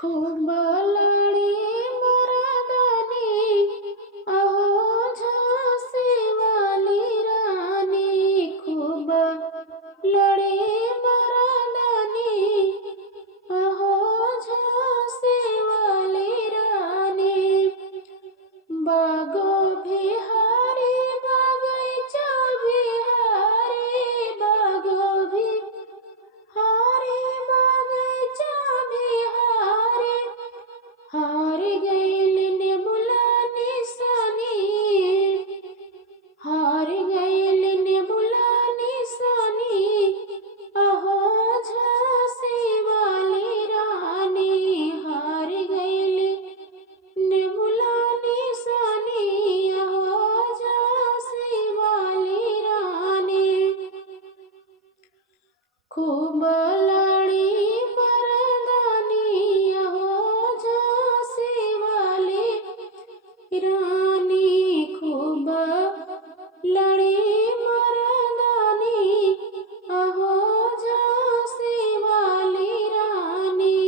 खूब लड़ी मर्दानी अहो झांसी वाली रानी। खूब लड़ी मर्दानी अहो झांसी वाली रानी। बागो बिहारी बगैचा बिहारी बागो बिहारी बगैचा बिहारी। हार गइल नेबुला निशानी हार गइल नेबुला निशानी अहो झांसी वाली रानी। हार गइल नेबुला निशानी अहो झांसी वाली रानी। खूब लड़ी मर्दानी अहो झांसी वाली रानी। खूब लड़ी मर्दानी अहो झांसी वाली रानी।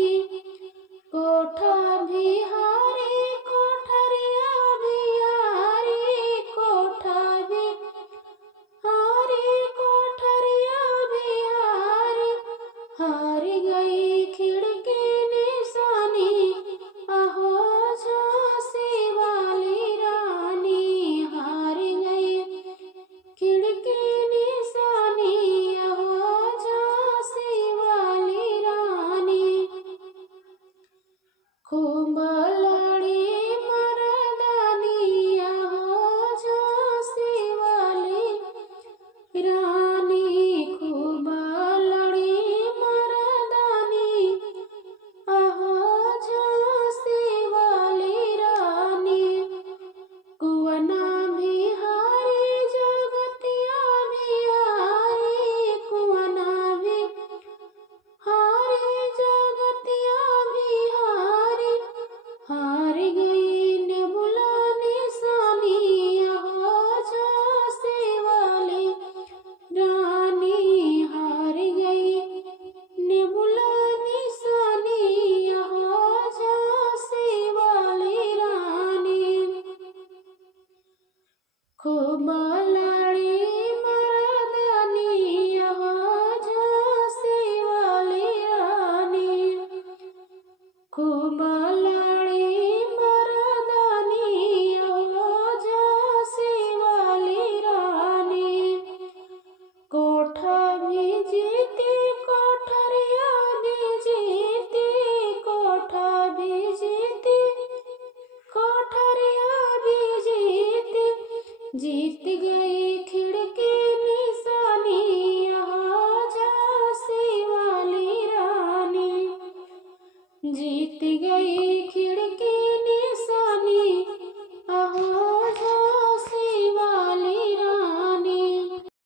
कोठा बिहारी कोठरिया बिहारी कोठा बिहारी कोठरिया बिहारी। हार गई खिड़की निशानी अहो झांसी वाली रानी। हार गई खिड़की निशानी अहो झांसी वाली रानी। खूब लड़ी मर्दानी अहो झांसी वाली रानी। खूब लड़ी मर्दानी अहो झांसी वाली रानी। कुवना बिहारी जगतिया बिहारी कुवना बिहारी जगतिया बिहारी। हार गई नेबुला निशानी अहो झांसी वाली रानी। हार गई नेबुला निशानी अहो झांसी वाली रानी। खूब लड़ी मर्दानी अहो झांसी वाली रानी। खूब लड़ी मर्दानी अहो झांसी वाली रानी। कोठा भी जीती कोठरिया भी जीती कोठा भी जीती कोठरिया भी जीती। जीत गई